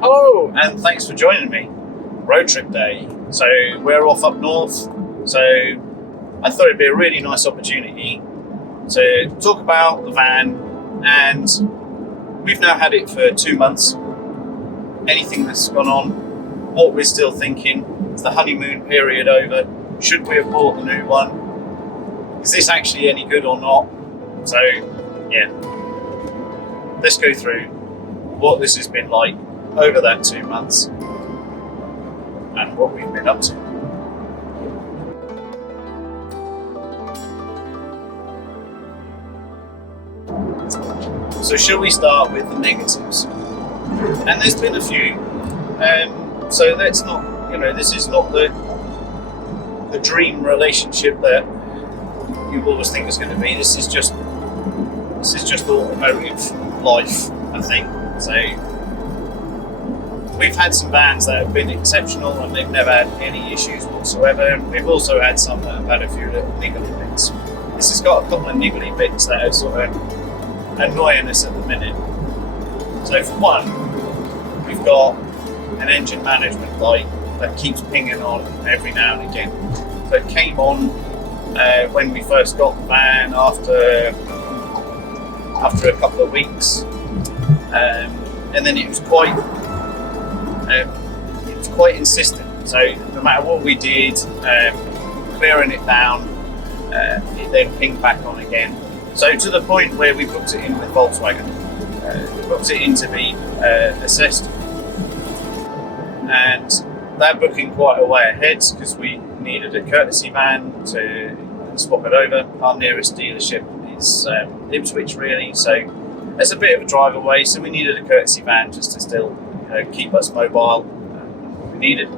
Hello, and thanks for joining me. Road trip day. So we're off up north. So I thought it'd be a really nice opportunity to talk about the van, and we've now had it for 2 months. Anything that's gone on, what we're still thinking, is the honeymoon period over? Should we have bought the new one? Is this actually any good or not? So yeah, let's go through what this has been like over that 2 months and what we've been up to. So shall we start with the negatives? And there's been a few. So let's not, this is not the dream relationship that you always think it's going to be. This is just automotive life, I think. So we've had some vans that have been exceptional and they've never had any issues whatsoever. We've also had some that have had a few little niggly bits. This has got a couple of niggly bits that are sort of annoying us at the minute. So for one, we've got an engine management light that keeps pinging on every now and again. So it came on when we first got the van after a couple of weeks, and then it was quite insistent. So no matter what we did, clearing it down, it then pinged back on again. So to the point where we booked it in with Volkswagen, booked it in to be assessed, and they're booking quite a way ahead because we needed a courtesy van to swap it over. Our nearest dealership is Ipswich, really, so it's a bit of a drive away, so we needed a courtesy van just to still keep us mobile what we needed.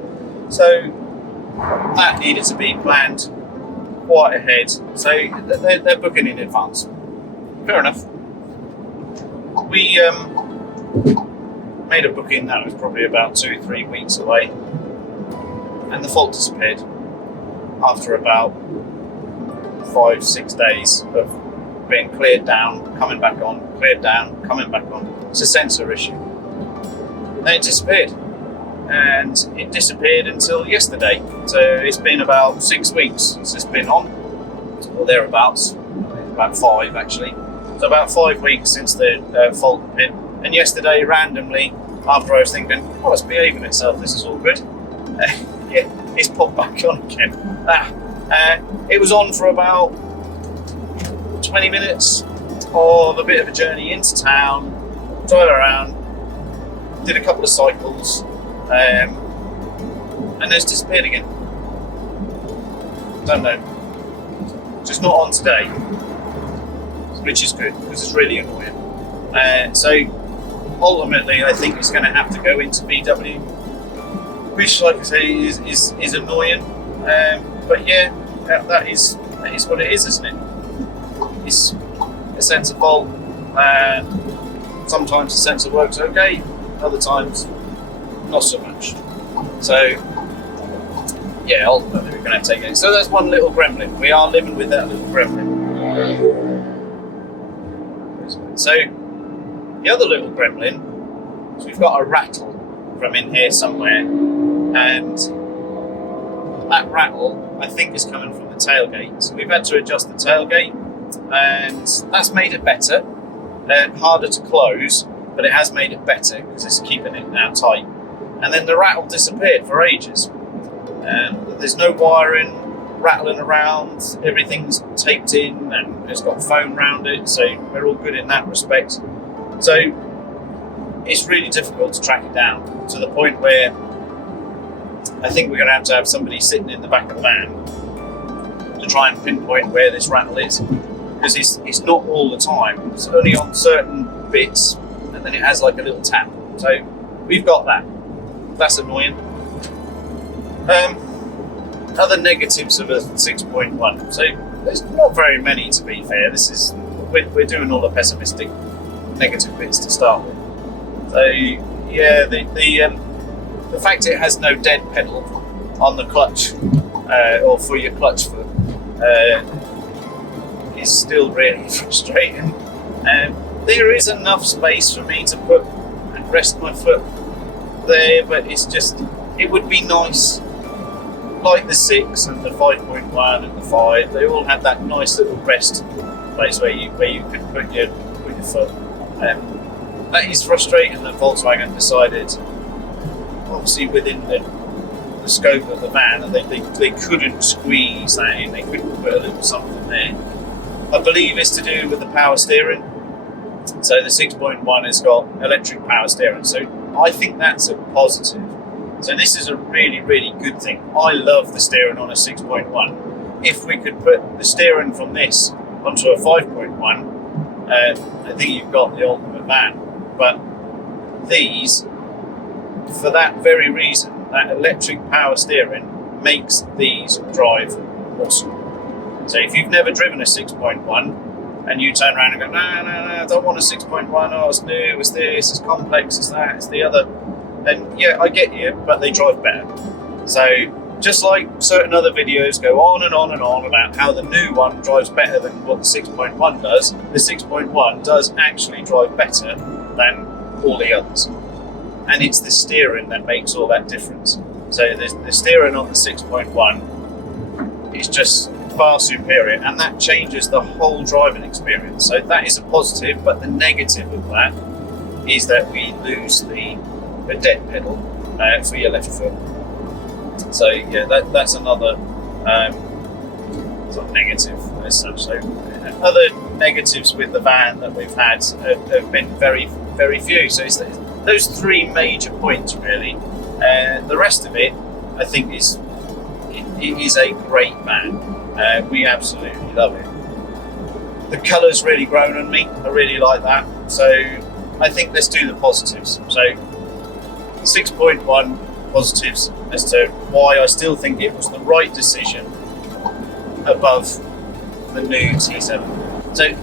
So that needed to be planned quite ahead, so they're booking in advance. Fair enough. We made a booking that was probably about 2 or 3 weeks away, and the fault disappeared after about 5-6 days of being cleared down, coming back on, cleared down, coming back on. It's a sensor issue. Then it disappeared. And it disappeared until yesterday. So it's been about 6 weeks since it's been on, or thereabouts. About 5 actually. So about 5 weeks since the fault appeared. And yesterday, randomly, after I was thinking, oh, it's behaving itself, this is all good. Yeah, it's popped back on again. It was on for about 20 minutes of a bit of a journey into town, drove around, did a couple of cycles, and then it's disappeared again. Don't know. Just not on today, which is good because it's really annoying. So ultimately, I think it's going to have to go into VW, which, like I say, is annoying. But yeah, that is what it is, isn't it? It's a sensor fault. Sometimes the sensor works okay, other times not so much. So yeah, ultimately we're going to have to take it. So that's one little gremlin. We are living with that little gremlin. So the other little gremlin is we've got a rattle from in here somewhere, and that rattle I think is coming from the tailgate. So we've had to adjust the tailgate, and that's made it better. Harder to close, but it has made it better because it's keeping it now tight. And then the rattle disappeared for ages. There's no wiring rattling around, everything's taped in and it's got foam around it, so we're all good in that respect. So it's really difficult to track it down, to the point where I think we're going to have somebody sitting in the back of the van to try and pinpoint where this rattle is, because it's not all the time. It's only on certain bits, and then it has like a little tap. So we've got that. That's annoying. Other negatives of a 6.1. So there's not very many, to be fair. We're doing all the pessimistic negative bits to start with. So yeah, the fact it has no dead pedal on the clutch or for your clutch foot is still really frustrating. There is enough space for me to put and rest my foot there, but it's just, it would be nice, like the 6 and the 5.1 and the 5, they all had that nice little rest place where you could put your foot. That is frustrating that Volkswagen decided, obviously within the scope of the van, that they couldn't squeeze that in, they couldn't put a little something there. I believe it's to do with the power steering. So the 6.1 has got electric power steering, so I think that's a positive. So this is a really, really good thing. I love the steering on a 6.1. If we could put the steering from this onto a 5.1, I think you've got the ultimate van. But these, for that very reason, that electric power steering makes these drive awesome. So if you've never driven a 6.1 and you turn around and go, no, I don't want a 6.1, oh, it's new, it's this, it's complex, it's that, it's the other, then yeah, I get you, but they drive better. So just like certain other videos go on and on and on about how the new one drives better than what the 6.1 does, the 6.1 does actually drive better than all the others. And it's the steering that makes all that difference. So the steering on the 6.1 is just far superior, and that changes the whole driving experience. So that is a positive, but the negative of that is that we lose the deck pedal for your left foot. So yeah, that's another sort of negative as such. So other negatives with the van that we've had have been very, very few. So it's those 3 major points really. The rest of it, I think, it is a great van. We absolutely love it. The colour's really grown on me. I really like that. So I think let's do the positives. So 6.1 positives as to why I still think it was the right decision above the new T7. So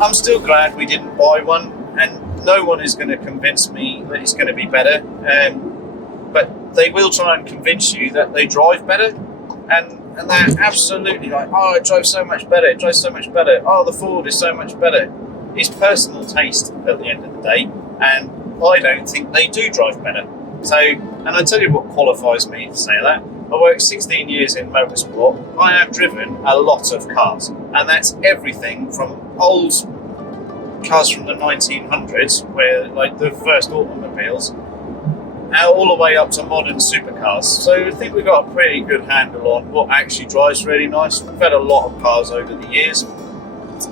I'm still glad we didn't buy one, and no one is going to convince me that it's going to be better. But they will try and convince you that they drive better, and they're absolutely like, oh, it drives so much better, it drives so much better, oh, the Ford is so much better. It's personal taste at the end of the day, and I don't think they do drive better. So, and I tell you what qualifies me to say that. I worked 16 years in motorsport. I have driven a lot of cars, and that's everything from old cars from the 1900s, where like the first automobiles, all the way up to modern supercars. So I think we've got a pretty good handle on what actually drives really nice. We've had a lot of cars over the years,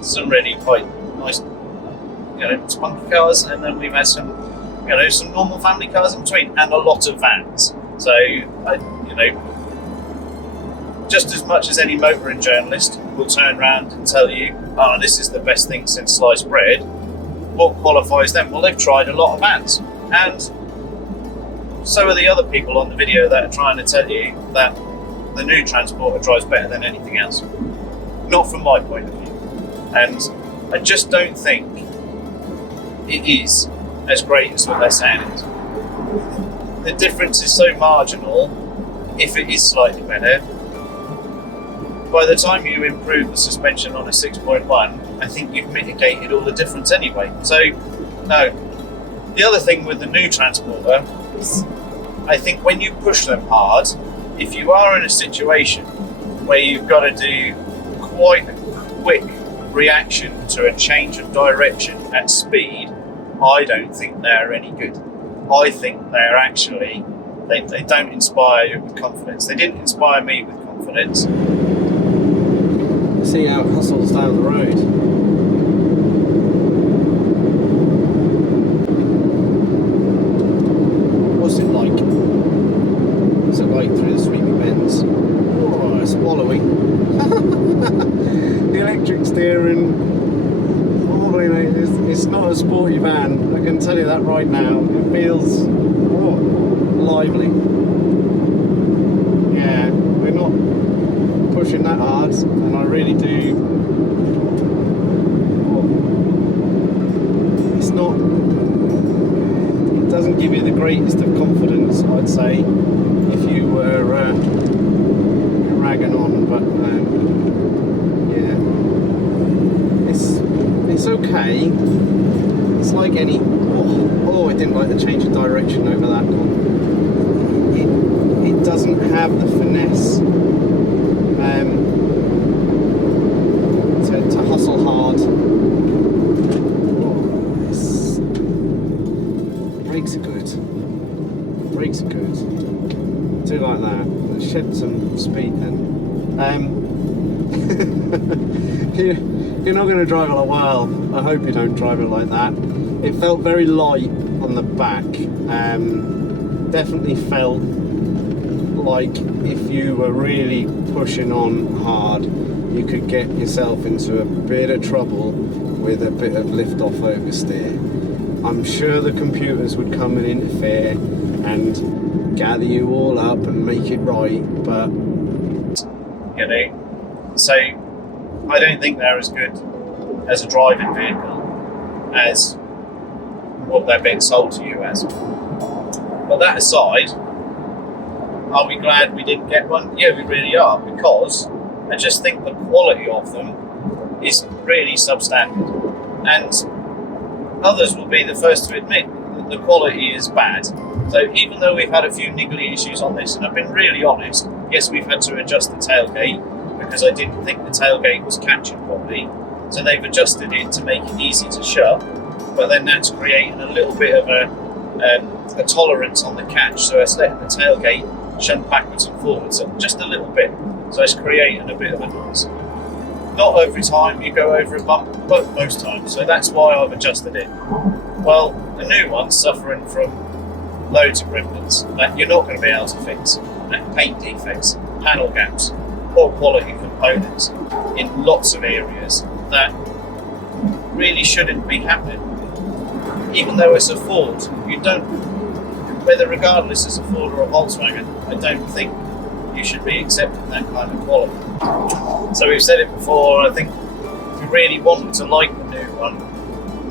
some really quite nice, spunky cars, and then we've had some, some normal family cars in between, and a lot of vans. So, just as much as any motoring journalist will turn around and tell you, oh, this is the best thing since sliced bread, what qualifies them? Well, they've tried a lot of vans, and so are the other people on the video that are trying to tell you that the new Transporter drives better than anything else. Not from my point of view. And I just don't think it is as great as what they're saying it is. The difference is so marginal if it is slightly better. By the time you improve the suspension on a 6.1, I think you've mitigated all the difference anyway. So, no. The other thing with the new Transporter, I think when you push them hard, if you are in a situation where you've got to do quite a quick reaction to a change of direction at speed, I don't think they're any good. I think they're actually, they don't inspire you with confidence. They didn't inspire me with confidence. See how it hustles down the road. What's it like? What's it like through the sweeping bends? Oh, it's wallowy. The electric steering, it's not a sporty van, I can tell you that right now. It feels lively. Yeah, we're not pushing that hard, and I really do. It's not. It doesn't give you the greatest of confidence, I'd say, if you were ragging on. But yeah, it's okay. It's like any. Oh, I didn't like the change of direction over that one. It doesn't have the finesse to hustle hard. Oh, brakes are good. Brakes are good. I do like that. It shed some speed then. You're not going to drive it like, well, I hope you don't drive it like that. It felt very light on the back. Definitely felt like if you were really pushing on hard, you could get yourself into a bit of trouble with a bit of lift-off oversteer. I'm sure the computers would come and interfere and gather you all up and make it right, but you know, so I don't think they're as good as a driving vehicle as what they're being sold to you as. But that aside, are we glad we didn't get one? Yeah, we really are, because I just think the quality of them is really substandard. And others will be the first to admit that the quality is bad. So even though we've had a few niggly issues on this, and I've been really honest, yes, we've had to adjust the tailgate because I didn't think the tailgate was catching properly. So they've adjusted it to make it easy to shut, but then that's creating a little bit of a tolerance on the catch. So it's letting the tailgate shunt backwards and forwards just a little bit. So it's creating a bit of a noise. Not every time you go over a bump, but most times. So that's why I've adjusted it. Well, the new one's suffering from loads of remnants that you're not going to be able to fix. Paint defects, panel gaps, poor quality components in lots of areas that really shouldn't be happening. Even though it's a Ford, you don't, whether regardless it's a Ford or a Volkswagen, I don't think you should be accepting that kind of quality. So we've said it before, I think we really wanted to like the new one,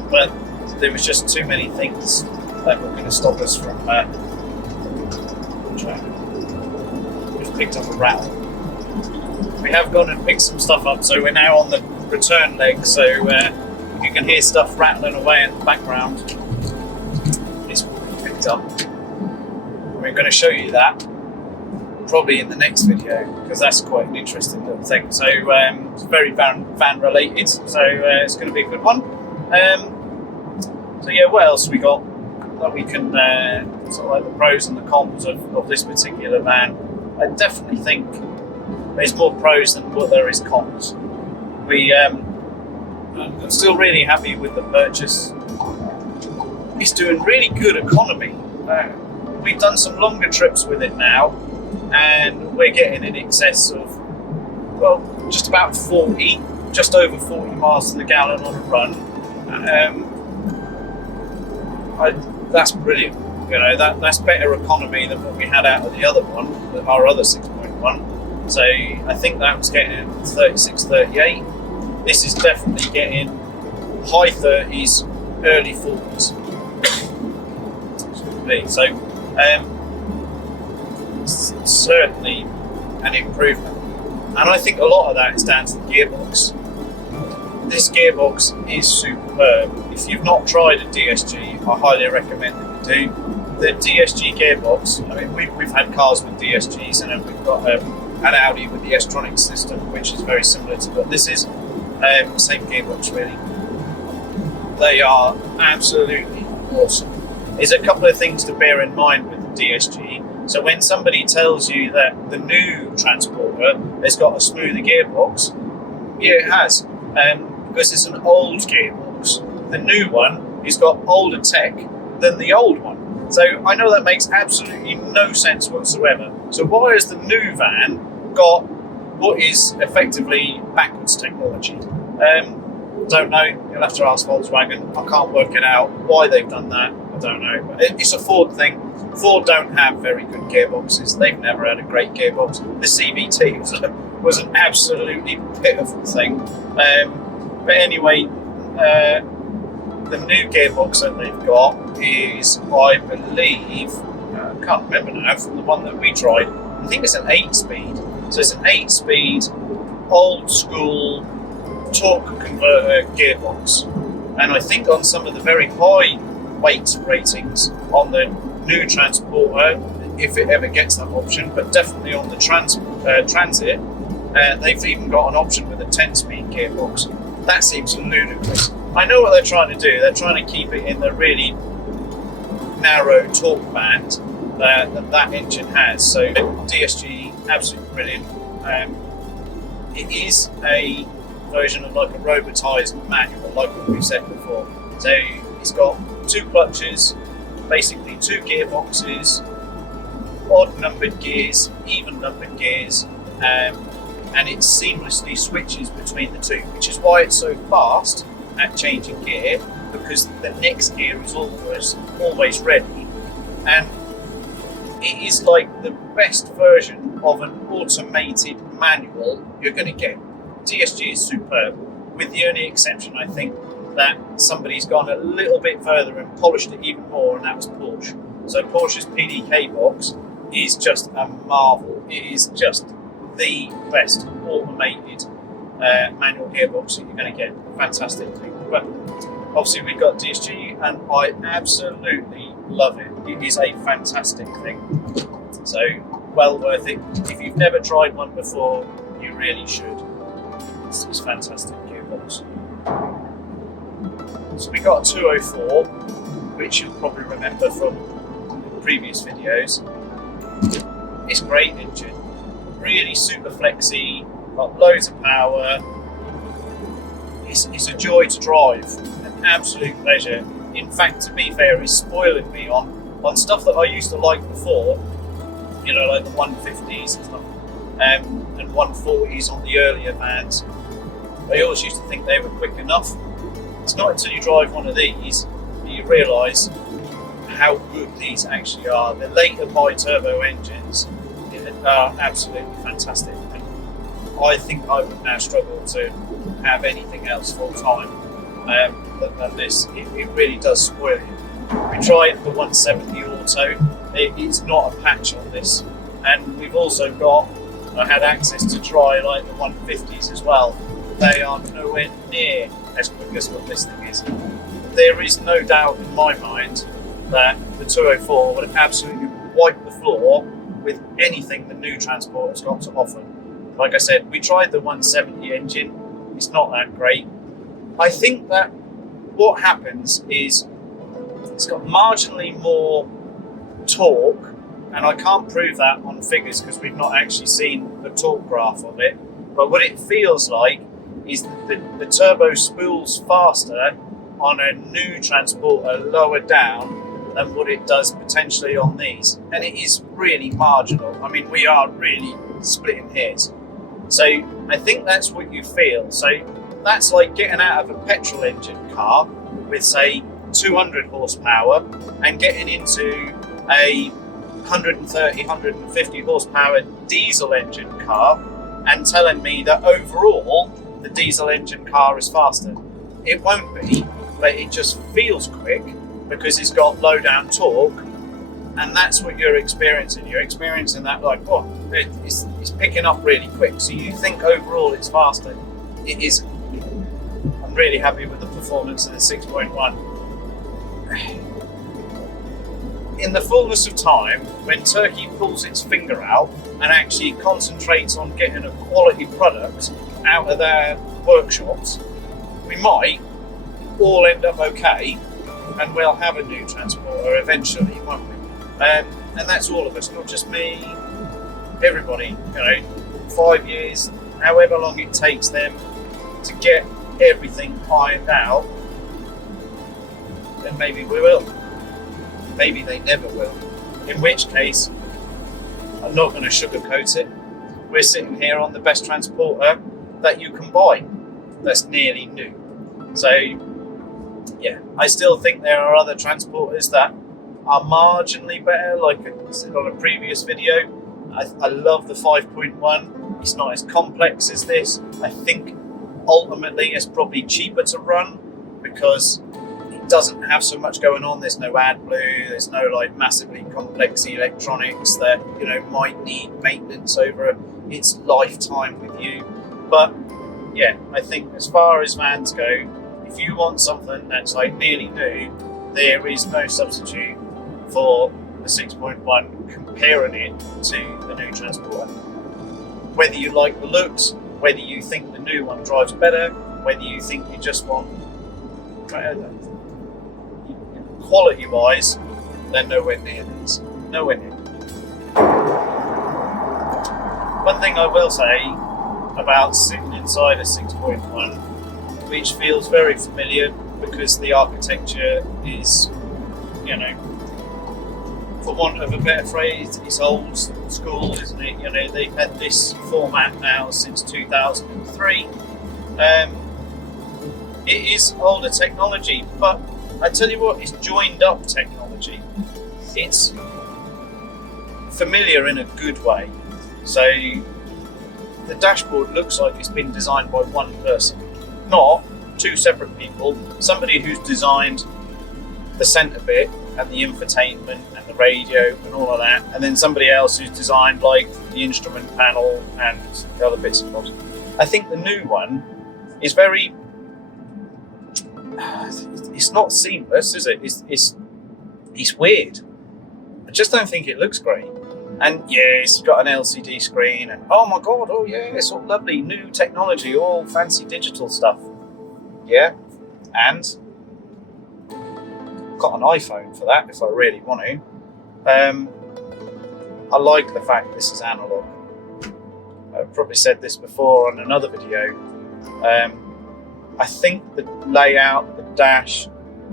but there was just too many things that were going to stop us from we've picked up a rattle. We have gone and picked some stuff up, so we're now on the return leg, so you can hear stuff rattling away in the background. It's picked up. We're going to show you that probably in the next video, because that's quite an interesting little thing. So it's very van related, so it's going to be a good one. So yeah, what else we got that we can sort of like the pros and the cons of this particular van? I definitely think there's more pros than what there is cons. I'm still really happy with the purchase. It's doing really good economy. We've done some longer trips with it now, and we're getting in excess of, well, just about 40, just over 40 miles to the gallon on a run. That's brilliant. You know, that's better economy than what we had out of the other one, our other 6.1. So I think that was getting 36, 38. This is definitely getting high 30s, early 40s. So certainly an improvement. And I think a lot of that is down to the gearbox. This gearbox is superb. If you've not tried a DSG, I highly recommend that you do. The DSG gearbox, I mean, we've had cars with DSGs, and then we've got an Audi with the S-Tronic system, which is very similar to what this is. Same gearbox, really. They are absolutely awesome. There's a couple of things to bear in mind with the DSG. So when somebody tells you that the new Transporter has got a smoother gearbox, yeah, it has. Because it's an old gearbox. The new one has got older tech than the old one. So I know that makes absolutely no sense whatsoever. So why has the new van got what is effectively backwards technology? Don't know. You'll have to ask Volkswagen. I can't work it out. Why they've done that, I don't know. But it's a Ford thing. Ford don't have very good gearboxes. They've never had a great gearbox. The CVT was an absolutely pitiful thing. But anyway, the new gearbox that they've got is, I believe, I can't remember now, from the one that we tried, I think it's an 8-speed. So it's an 8-speed, old school torque converter gearbox. And I think on some of the very high weight ratings on the new Transporter, if it ever gets that option, but definitely on the Transit. They've even got an option with a 10-speed gearbox. That seems ludicrous. I know what they're trying to do. They're trying to keep it in the really narrow torque band that engine has. So DSG, absolutely brilliant. It is a version of like a robotised manual, like what we've said before. So it's got 2 clutches, basically 2 gearboxes, odd numbered gears, even numbered gears, and it seamlessly switches between the 2, which is why it's so fast at changing gear, because the next gear is always ready. And it is like the best version of an automated manual you're going to get. DSG is superb, with the only exception, I think, that somebody's gone a little bit further and polished it even more, and that was Porsche. So Porsche's PDK box is just a marvel. It is just the best automated manual gearbox that you're going to get. Fantastic thing. But obviously we've got DSG, and I absolutely love it. It is a fantastic thing. So well worth it. If you've never tried one before, you really should. It's a fantastic gearbox. So we got a 204, which you'll probably remember from previous videos. It's a great engine, really super flexy, got loads of power. It's a joy to drive, an absolute pleasure. In fact, to be fair, it's spoiling me on stuff that I used to like before, you know, like the 150s and stuff, and 140s on the earlier vans. I always used to think they were quick enough. It's not until you drive one of these that you realise how good these actually are. The later bi-turbo engines are absolutely fantastic. And I think I would now struggle to have anything else full time than this. It really does spoil you. We tried the 170 Auto. It's not a patch on this. And we've also I had access to try like the 150s as well. They are nowhere near as quick as what this thing is. There is no doubt in my mind that the 204 would absolutely wipe the floor with anything the new Transporter's got to offer. Like I said, we tried the 170 engine. It's not that great. I think that what happens is it's got marginally more torque, and I can't prove that on figures because we've not actually seen the torque graph of it. But what it feels like is that the turbo spools faster on a new Transporter lower down than what it does potentially on these. And it is really marginal. I mean, we are really splitting hairs. So I think that's what you feel. So that's like getting out of a petrol engine car with, say, 200 horsepower and getting into a 130, 150 horsepower diesel engine car and telling me that overall the diesel engine car is faster. It won't be, but it just feels quick because it's got low down torque, and that's what you're experiencing. You're experiencing that like, oh, it's picking up really quick. So you think overall it's faster. It isn't. I'm really happy with the performance of the 6.1. In the fullness of time, when Turkey pulls its finger out and actually concentrates on getting a quality product out of their workshops, we might all end up okay, and we'll have a new Transporter eventually, won't we? And that's all of us, not just me, everybody. You know, 5 years, however long it takes them to get everything ironed out, then maybe we will. Maybe they never will. In which case, I'm not going to sugarcoat it. We're sitting here on the best Transporter that you can buy. That's nearly new. So, yeah, I still think there are other Transporters that are marginally better, like I said on a previous video. I love the 5.1. It's not as complex as this. I think ultimately it's probably cheaper to run because it doesn't have so much going on. There's no AdBlue, there's no like massively complex electronics that, you know, might need maintenance over its lifetime with you. But yeah, I think as far as vans go, if you want something that's like nearly new, there is no substitute for the 6.1 comparing it to the new Transporter. Whether you like the looks, whether you think the new one drives better, whether you think you just want quality wise, they're nowhere near these. Nowhere near. One thing I will say about sitting inside a 6.1, which feels very familiar because the architecture is, you know, for want of a better phrase, it's old school, isn't it? You know, they've had this format now since 2003. It is older technology, but I tell you what, it's joined up technology. It's familiar in a good way. So the dashboard looks like it's been designed by one person, not two separate people. Somebody who's designed the centre bit and the infotainment and the radio and all of that, and then somebody else who's designed like the instrument panel and the other bits and bobs. I think the new one is very, it's not seamless, is it? It's weird. I just don't think it looks great. And yeah, it's got an LCD screen, and oh my god, oh yeah, it's all lovely, new technology, all fancy digital stuff. Yeah, and got an iPhone for that if I really want to. I like the fact this is analog. I've probably said this before on another video. I think the layout, the dash,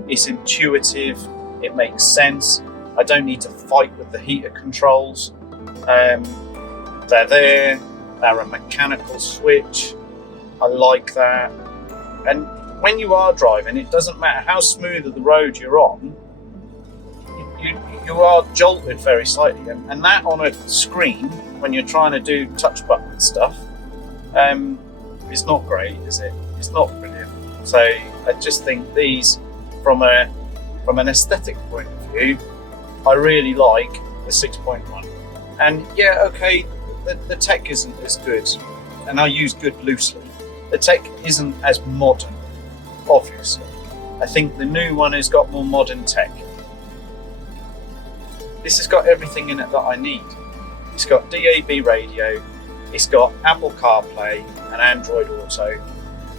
is intuitive, it makes sense. I don't need to fight with the heater controls. They're there, they're a mechanical switch. I like that. And when you are driving, it doesn't matter how smooth of the road you're on, you are jolted very slightly. And that on a screen, when you're trying to do touch button stuff, is not great, is it? It's not brilliant. So I just think these, from an aesthetic point of view, I really like the 6.1. And yeah, okay, the tech isn't as good, and I use good loosely. The tech isn't as modern, obviously. I think the new one has got more modern tech. This has got everything in it that I need. It's got DAB radio, it's got Apple CarPlay and Android Auto.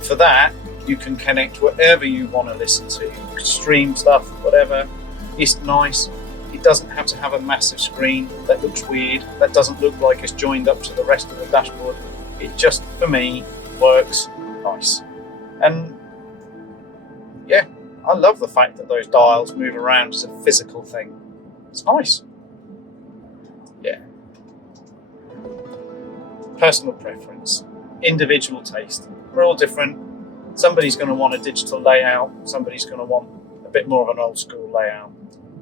For that, you can connect whatever you want to listen to, stream stuff, whatever. It's nice. It doesn't have to have a massive screen that looks weird, that doesn't look like it's joined up to the rest of the dashboard. It just, for me, works nice. And yeah, I love the fact that those dials move around as a physical thing. It's nice. Yeah. Personal preference, individual taste. We're all different. Somebody's going to want a digital layout, somebody's going to want a bit more of an old school layout.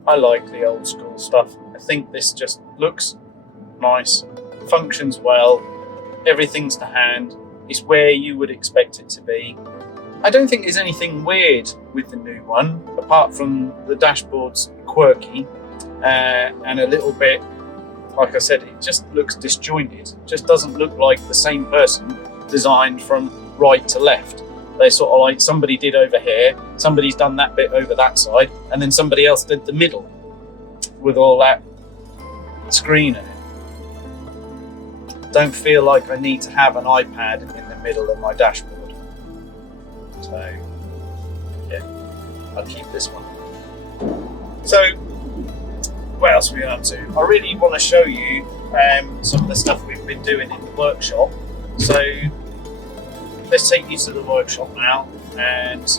I like the old school stuff. I think this just looks nice, functions well, everything's to hand, it's where you would expect it to be. I don't think there's anything weird with the new one, apart from the dashboard's quirky and a little bit, like I said, it just looks disjointed. It just doesn't look like the same person designed from right to left. They're sort of like somebody did over here, somebody's done that bit over that side, and then somebody else did the middle with all that screen in it. Don't feel like I need to have an iPad in the middle of my dashboard. So, yeah, I'll keep this one. So, what else are we up to? I really want to show you some of the stuff we've been doing in the workshop. So, let's take you to the workshop now and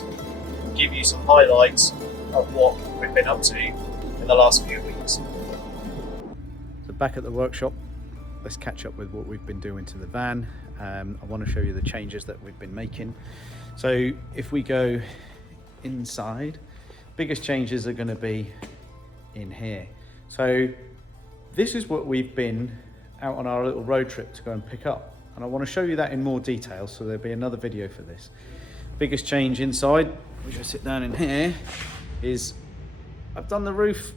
give you some highlights of what we've been up to in the last few weeks. So back at the workshop, let's catch up with what we've been doing to the van. I want to show you the changes that we've been making. So if we go inside, biggest changes are going to be in here. So this is what we've been out on our little road trip to go and pick up. And I want to show you that in more detail, so there'll be another video for this. Biggest change inside, which I sit down in here, is I've done the roof.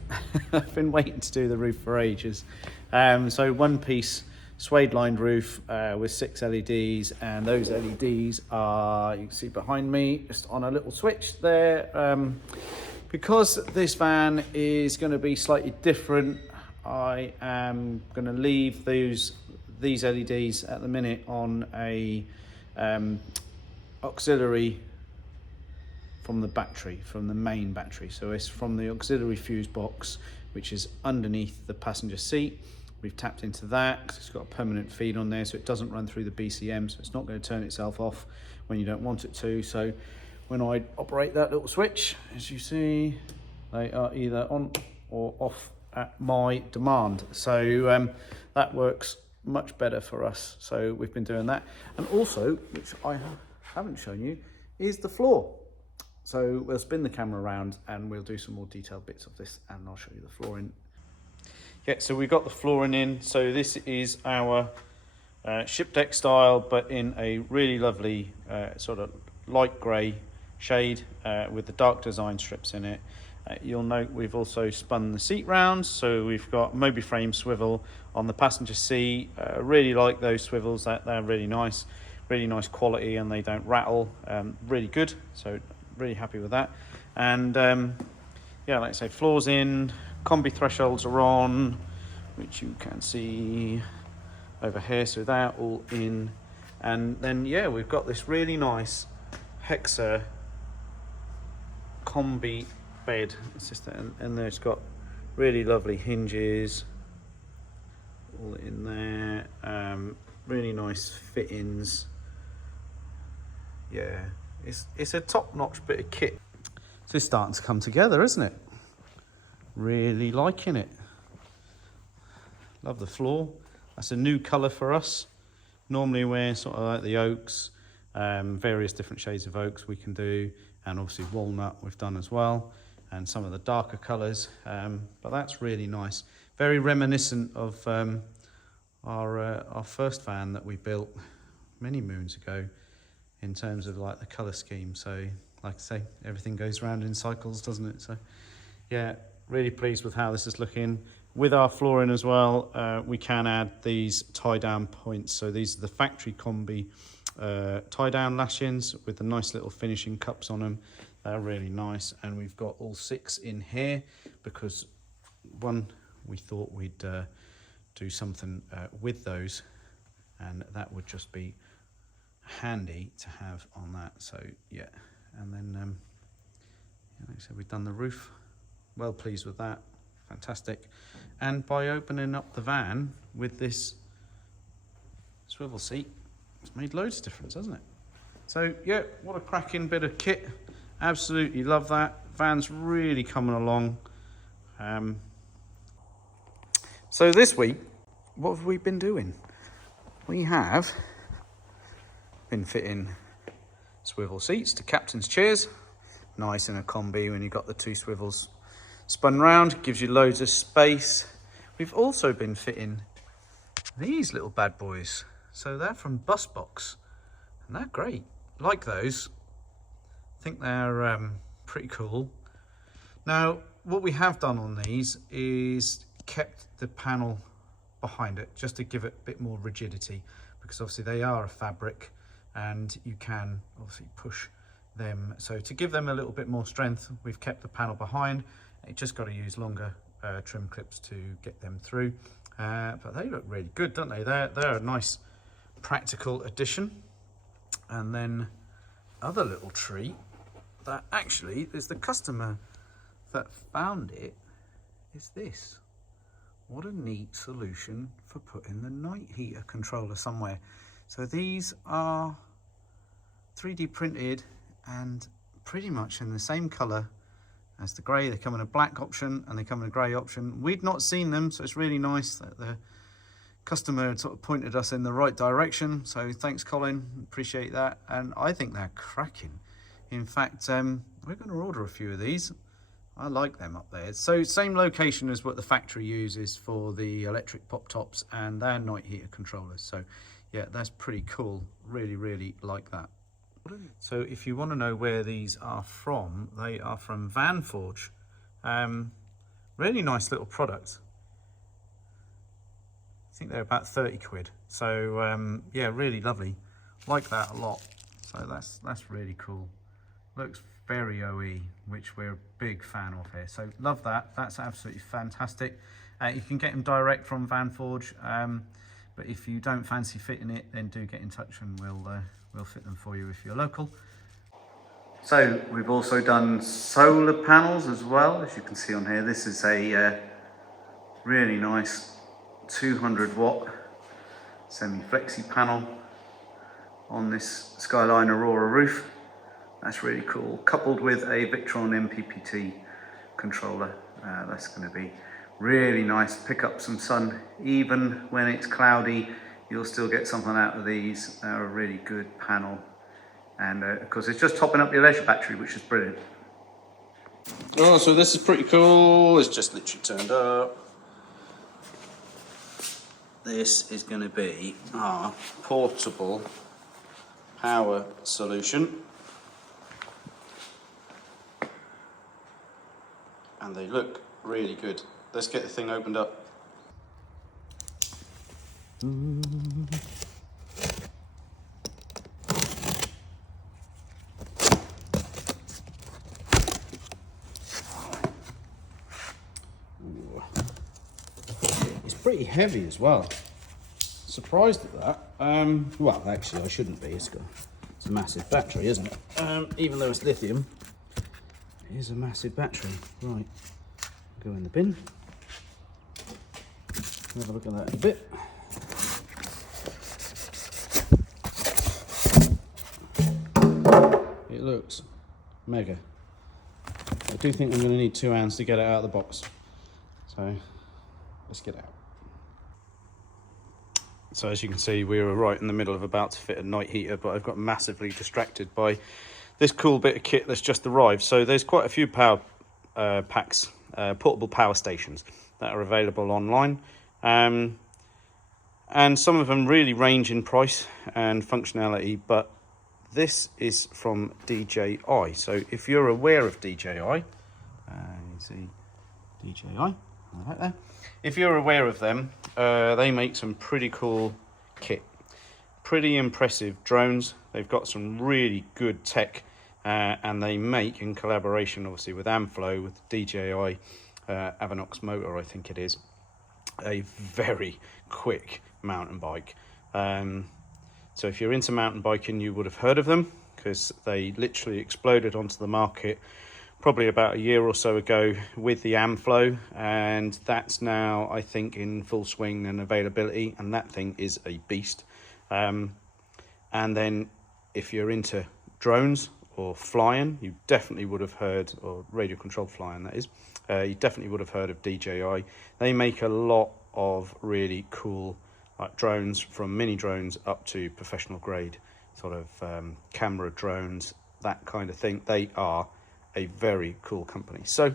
I've been waiting to do the roof for ages. So one piece suede lined roof with 6 LEDs, and those LEDs are, you can see behind me, just on a little switch there, Because this van is going to be slightly different, I am going to leave these LEDs at the minute on a auxiliary from the battery, from the main battery. So it's from the auxiliary fuse box, which is underneath the passenger seat. We've tapped into that 'cause it's got a permanent feed on there, so it doesn't run through the BCM, so it's not going to turn itself off when you don't want it to. So when I operate that little switch, as you see, they are either on or off at my demand. So that works much better for us. So we've been doing that. And also, which I haven't shown you, is the floor. So we'll spin the camera around and we'll do some more detailed bits of this, and I'll show you the flooring. Yeah, so we've got the flooring in. So this is our ship deck style, but in a really lovely sort of light grey shade with the dark design strips in it. You'll note we've also spun the seat round, so we've got Moby frame swivel on the passenger seat. Really like those swivels, they're really nice quality, and they don't rattle. Really good, so really happy with that. And yeah, like I say, floors in, combi thresholds are on, which you can see over here, so they're all in. And then yeah, we've got this really nice Hexa combi bed. It's just and there's got really lovely hinges all in there, really nice fittings. Yeah, it's a top-notch bit of kit. So it's starting to come together, isn't it? Really liking it. Love the floor. That's a new colour for us. Normally we're sort of like the oaks, various different shades of oaks we can do, and obviously walnut we've done as well, and some of the darker colours, but that's really nice. Very reminiscent of our first van that we built many moons ago in terms of like the colour scheme. So like I say, everything goes round in cycles, doesn't it? So yeah, really pleased with how this is looking. With our flooring as well, we can add these tie down points. So these are the factory combi tie down lashings with the nice little finishing cups on them. They're really nice, and we've got all 6 in here because one, we thought we'd do something with those, and that would just be handy to have on that. So yeah, and then like I said, we've done the roof. Well pleased with that, fantastic. And by opening up the van with this swivel seat, it's made loads of difference, hasn't it? So yeah, what a cracking bit of kit. Absolutely love that. Van's really coming along. So this week, what have we been doing? We have been fitting swivel seats to captain's chairs. Nice in a combi when you've got the 2 swivels spun round, gives you loads of space. We've also been fitting these little bad boys. So they're from Bus BOXX, and they're great. Like those. I think they're pretty cool. Now, what we have done on these is kept the panel behind it just to give it a bit more rigidity, because obviously they are a fabric and you can obviously push them. So to give them a little bit more strength, we've kept the panel behind. You just got to use longer trim clips to get them through. But they look really good, don't they? They're a nice practical addition. And then other little treat that actually is the customer that found it is this. What a neat solution for putting the night heater controller somewhere. So these are 3D printed and pretty much in the same color as the grey. They come in a black option and they come in a grey option. We'd not seen them, so it's really nice that the customer had sort of pointed us in the right direction. So thanks, Colin, appreciate that. And I think they're cracking. In fact, we're going to order a few of these. I like them up there. So same location as what the factory uses for the electric pop tops and their night heater controllers. So yeah, that's pretty cool. Really, really like that. So if you want to know where these are from, they are from Van Forge. Really nice little product. I think they're about 30 quid. So yeah, really lovely. Like that a lot. So that's really cool. Looks very OE, which we're a big fan of here. So love that. That's absolutely fantastic. You can get them direct from VanForge, but if you don't fancy fitting it, then do get in touch and we'll fit them for you if you're local. So we've also done solar panels as well, as you can see on here. This is a really nice 200 watt semi-flexi panel on this Skyline Aurora roof. That's really cool, coupled with a Victron MPPT controller. That's going to be really nice. Pick up some sun even when it's cloudy, you'll still get something out of these. They're a really good panel, and of course it's just topping up your leisure battery, which is brilliant. Oh, so this is pretty cool. It's just literally turned up. This is going to be our portable power solution. And they look really good. Let's get the thing opened up. It's pretty heavy as well. Surprised at that. Well, actually, I shouldn't be. It's a massive battery, isn't it? Even though it's lithium, it is a massive battery. Right, go in the bin. Have a look at that in a bit. It looks mega. I do think I'm going to need 2 hands to get it out of the box. So let's get it out. So as you can see, we were right in the middle of about to fit a night heater, but I've got massively distracted by this cool bit of kit that's just arrived. So there's quite a few power packs, portable power stations that are available online. And some of them really range in price and functionality, but this is from DJI. So if you're aware of DJI, you see DJI right there. If you're aware of them, they make some pretty cool kit, pretty impressive drones. They've got some really good tech, and they make, in collaboration obviously with Amflow, with DJI Avanox motor, I think it is, a very quick mountain bike. So if you're into mountain biking, you would have heard of them, because they literally exploded onto the market probably about a year or so ago with the Amflow, and that's now, I think, in full swing and availability, and that thing is a beast. And then if you're into drones or flying, you definitely would have heard, or radio controlled flying that is, you definitely would have heard of DJI. They make a lot of really cool drones, from mini drones up to professional grade sort of camera drones, that kind of thing. They are a very cool company. So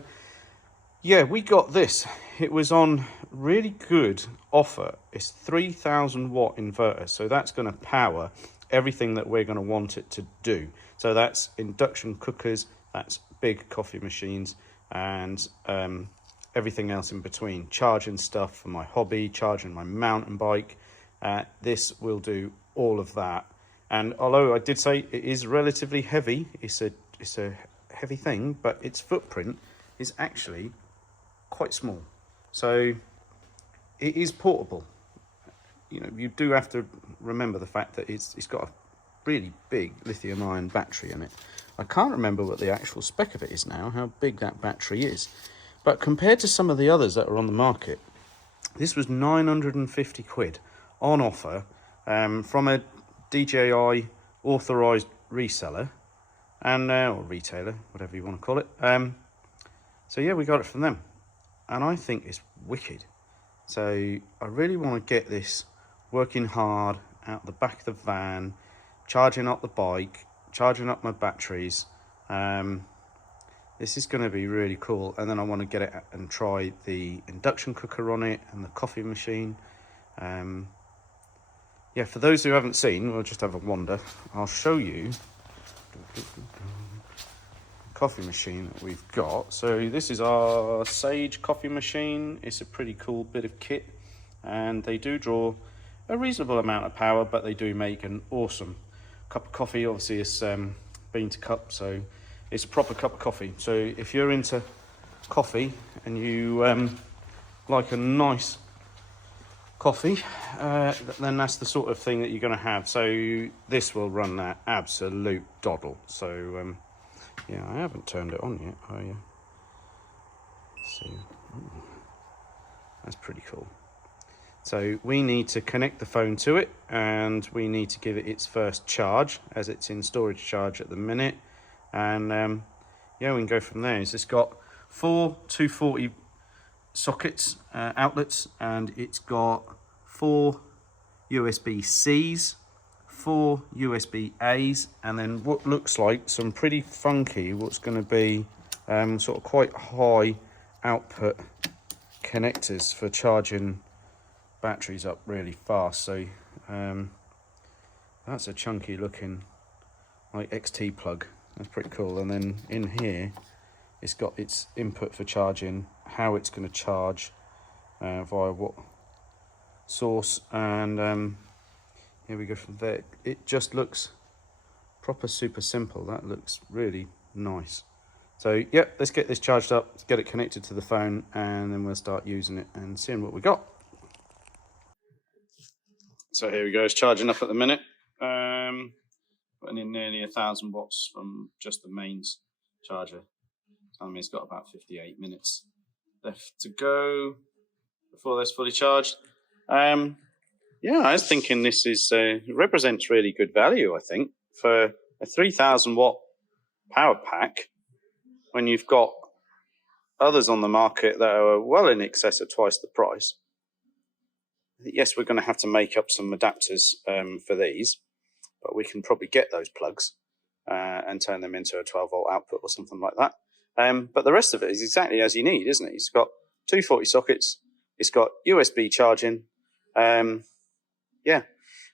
yeah, we got this. It was on really good offer. It's 3,000 watt inverter, so that's going to power everything that we're going to want it to do. So that's induction cookers, that's big coffee machines, and everything else in between. Charging stuff for my hobby, charging my mountain bike. This will do all of that. And although I did say it is relatively heavy, it's a heavy thing, but its footprint is actually quite small. So it is portable. You know, you do have to remember the fact that it's got a really big lithium ion battery in it. I can't remember what the actual spec of it is now, how big that battery is. But compared to some of the others that are on the market, this was 950 quid on offer from a DJI authorized reseller, and or retailer, whatever you want to call it. So yeah, we got it from them, and I think it's wicked. So I really want to get this working hard out the back of the van, charging up the bike, charging up my batteries. This is going to be really cool, and then I want to get it and try the induction cooker on it and the coffee machine. Yeah, for those who haven't seen, we'll just have a wander. I'll show you coffee machine that we've got. So this is our Sage coffee machine. It's a pretty cool bit of kit, and they do draw a reasonable amount of power, but they do make an awesome cup of coffee. Obviously it's bean to cup, so it's a proper cup of coffee. So if you're into coffee and you like a nice coffee, then that's the sort of thing that you're going to have. So this will run that absolute doddle. So yeah, I haven't turned it on yet. See, ooh, that's pretty cool. So we need to connect the phone to it, and we need to give it its first charge, as it's in storage charge at the minute. And yeah, we can go from there. So it's got 4 240 sockets, outlets, and it's got 4 USB-Cs, 4 USB-As, and then what looks like some pretty funky, what's going to be sort of quite high output connectors for charging batteries up really fast. So that's a chunky looking like XT plug. That's pretty cool. And then in here it's got its input for charging, how it's going to charge, via what source, and here we go from there. It just looks proper super simple. That looks really nice. So yeah, let's get this charged up, let's get it connected to the phone, and then we'll start using it and seeing what we got. So here we go, it's charging up at the minute. Putting in nearly 1,000 watts from just the mains charger. Telling me it's got about 58 minutes left to go before that's fully charged. Yeah, I was thinking this is represents really good value, I think, for a 3,000 watt power pack, when you've got others on the market that are well in excess of twice the price. Yes, we're going to have to make up some adapters for these, but we can probably get those plugs and turn them into a 12-volt output or something like that. But the rest of it is exactly as you need, isn't it? It's got 240 sockets, it's got USB charging. Yeah,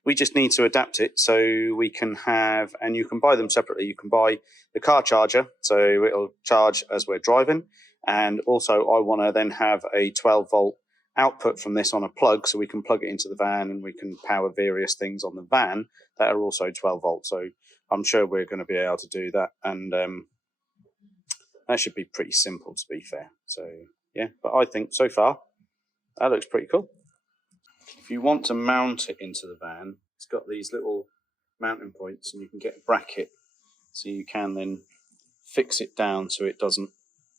we just need to adapt it so we can have, and you can buy them separately. You can buy the car charger, so it'll charge as we're driving. And also I want to then have a 12-volt output from this on a plug, so we can plug it into the van and we can power various things on the van that are also 12 volts. So I'm sure we're going to be able to do that, and that should be pretty simple, to be fair. So yeah, but I think so far that looks pretty cool. If you want to mount it into the van, it's got these little mounting points, and you can get a bracket so you can then fix it down so it doesn't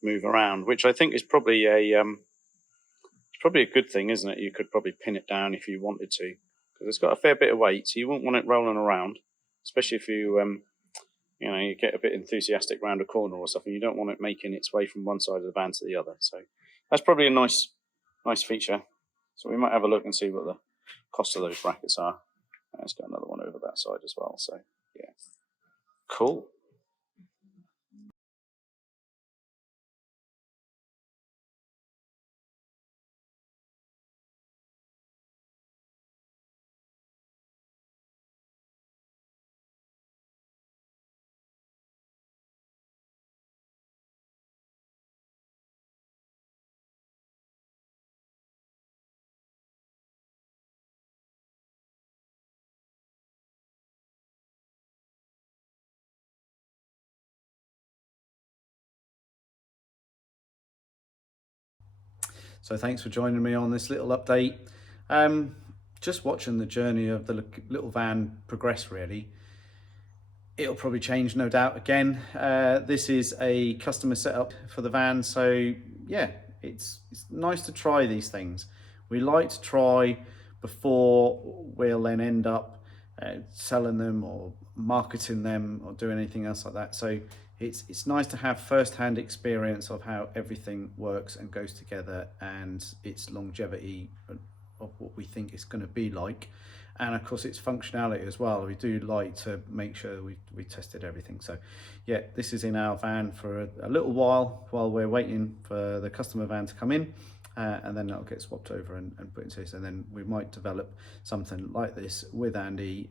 move around, which I think is probably it's probably a good thing, isn't it? You could probably pin it down if you wanted to, because it's got a fair bit of weight, so you won't want it rolling around, especially if you you know, you get a bit enthusiastic round a corner or something. You don't want it making its way from one side of the van to the other. So that's probably a nice feature. So we might have a look and see what the cost of those brackets are. It's got another one over that side as well. So yeah, cool. So thanks for joining me on this little update. Just watching the journey of the little van progress, really. It'll probably change, no doubt, again. This is a customer setup for the van, so yeah, it's nice to try these things. We like to try before we'll then end up selling them or marketing them or doing anything else like that. So it's nice to have first-hand experience of how everything works and goes together, and its longevity of what we think it's going to be like, and of course its functionality as well. We do like to make sure we tested everything. So yeah, this is in our van for a little while we're waiting for the customer van to come in, and then that'll get swapped over and put into this, and then we might develop something like this with Andy,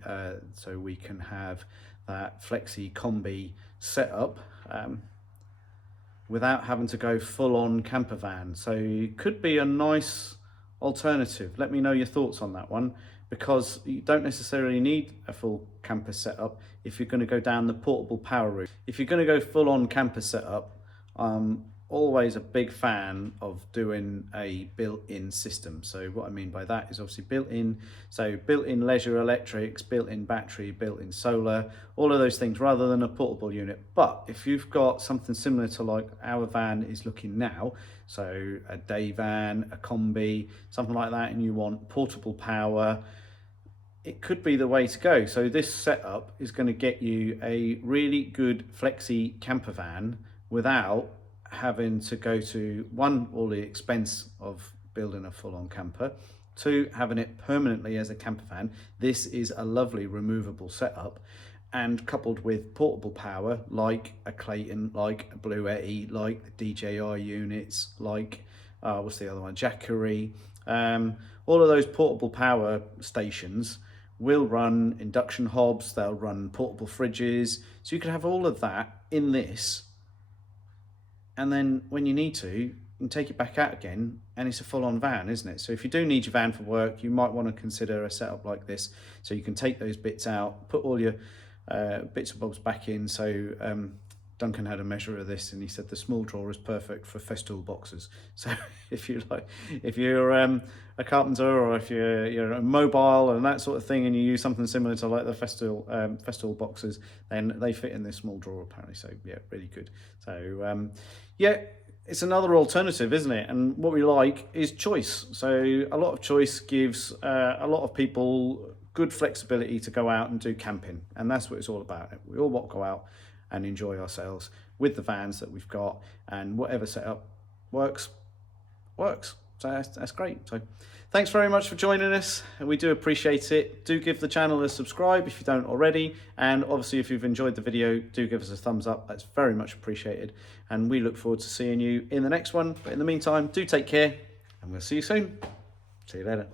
so we can have that flexi combi setup without having to go full on camper van. So it could be a nice alternative. Let me know your thoughts on that one. because you don't necessarily need a full camper setup if you're going to go down the portable power route. If you're going to go full on camper setup, always a big fan of doing a built-in system. So what I mean by that is obviously built-in, so built-in leisure electrics, built-in battery, built-in solar, all of those things rather than a portable unit. But if you've got something similar to like our van is looking now, so a day van, a combi, something like that, and you want portable power, it could be the way to go. So this setup is going to get you a really good flexi camper van without having to go to, one, all the expense of building a full-on camper, two, having it permanently as a camper van. This is a lovely removable setup, and coupled with portable power like a Clayton, like a Blue Yeti, like the DJI units, like what's the other one, Jackery, all of those portable power stations will run induction hobs, they'll run portable fridges, so you can have all of that in this. And then when you need to, you can take it back out again, and it's a full-on van, isn't it? So if you do need your van for work, you might want to consider a setup like this. So you can take those bits out, put all your bits and bobs back in. So Duncan had a measure of this, and he said the small drawer is perfect for Festool boxes. So if you're a carpenter, or if you're a mobile and that sort of thing, and you use something similar to like the Festool boxes, then they fit in this small drawer apparently. So yeah, really good. So yeah, it's another alternative, isn't it? And what we like is choice. So a lot of choice gives a lot of people good flexibility to go out and do camping, and that's what it's all about. We all want to go out and enjoy ourselves with the vans that we've got, and whatever setup works. So that's great. So thanks very much for joining us. We do appreciate it. Do give the channel a subscribe if you don't already, and obviously if you've enjoyed the video, do give us a thumbs up. That's very much appreciated, and we look forward to seeing you in the next one. But in the meantime, do take care, and we'll see you soon. See you later.